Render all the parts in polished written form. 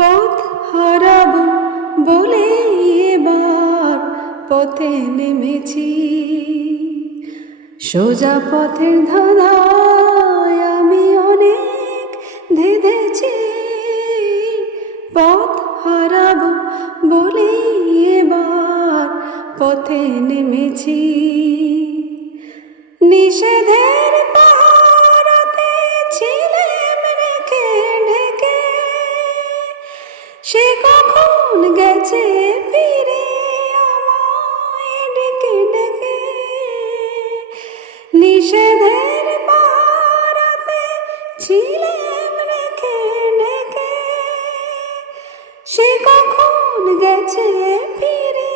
পথ হারাবো বলে এবার পথে নেমেছি। সোজা পথের ধাঁধায় আমি অনেক ধেঁধেছি। পথ হারাবো বলে এবার পথে নেমেছি। নিষেধের পাহারাতে ছিলেম রেখে ঢেকে, সে কখন গেছে ফিরে আমায় ডেকে ডেকে। নিষেধের পাহারাতে ছিলেম রেখে ঢেকে, সে কখন গেছে ফিরে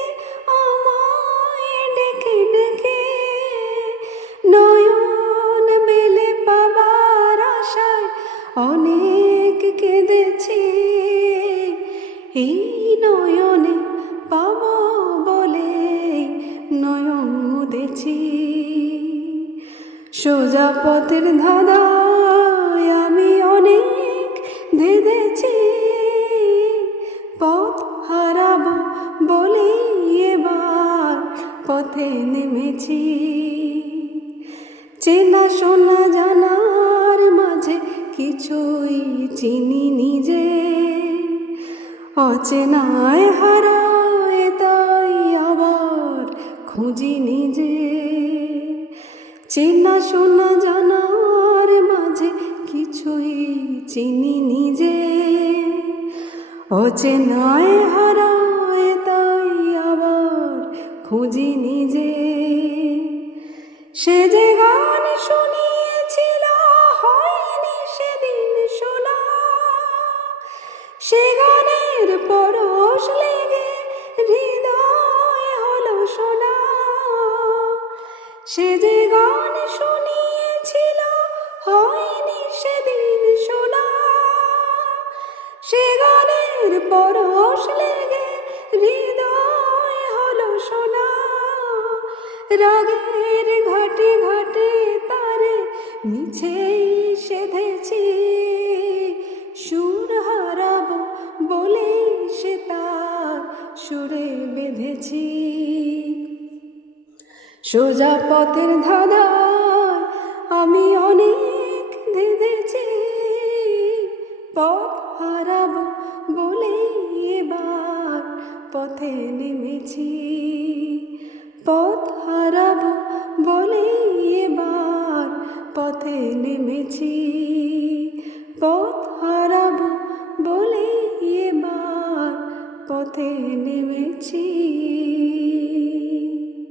আমায় ডেকে ডেকে। নয়ন মেলে পাবার আশায় অনেক কেঁদেছি। এই নয়নে পাব বলে নয়ন মুদেছি। সোজা পথের ধাঁধায় আমি অনেক ধেঁধেছি। পথ হারাবো বলে এবার পথে নেমেছি। চেনা শোনা জানার মাঝে কিছুই চিনি নিজে, অচেনায় হারায় তাই আবার খুঁজি নিজে। চেনা শোনা জানার মাঝে কিছুই চিনি নিজে, অচেনায় হারায় তাই আবার খুঁজি নিজে। সে যে গান শুনিয়েছিল হয়নি সেদিন শোনা, সে গানের পরশ লেগে হৃদয় হলো শোনা। সে যে গান শুনিয়েছিল হয়নি সেদিন শোনা, সে গানের পরশ লেগে হৃদয় হলো শোনা। রাগের ঘাটে ঘাটে তারে মিছেই সেধেছি। সুর হারাবো বলে সে তার সুরে বেঁধেছি। সোজা পথের ধাঁধায় আমি অনেক ধেঁধেছি। পথ হারাবো বলে এবার পথে নেমেছি। পথ হারাবো বলে এবার পথে নেমেছি। পথ হারাবো বলে এবার পথে নেমেছি।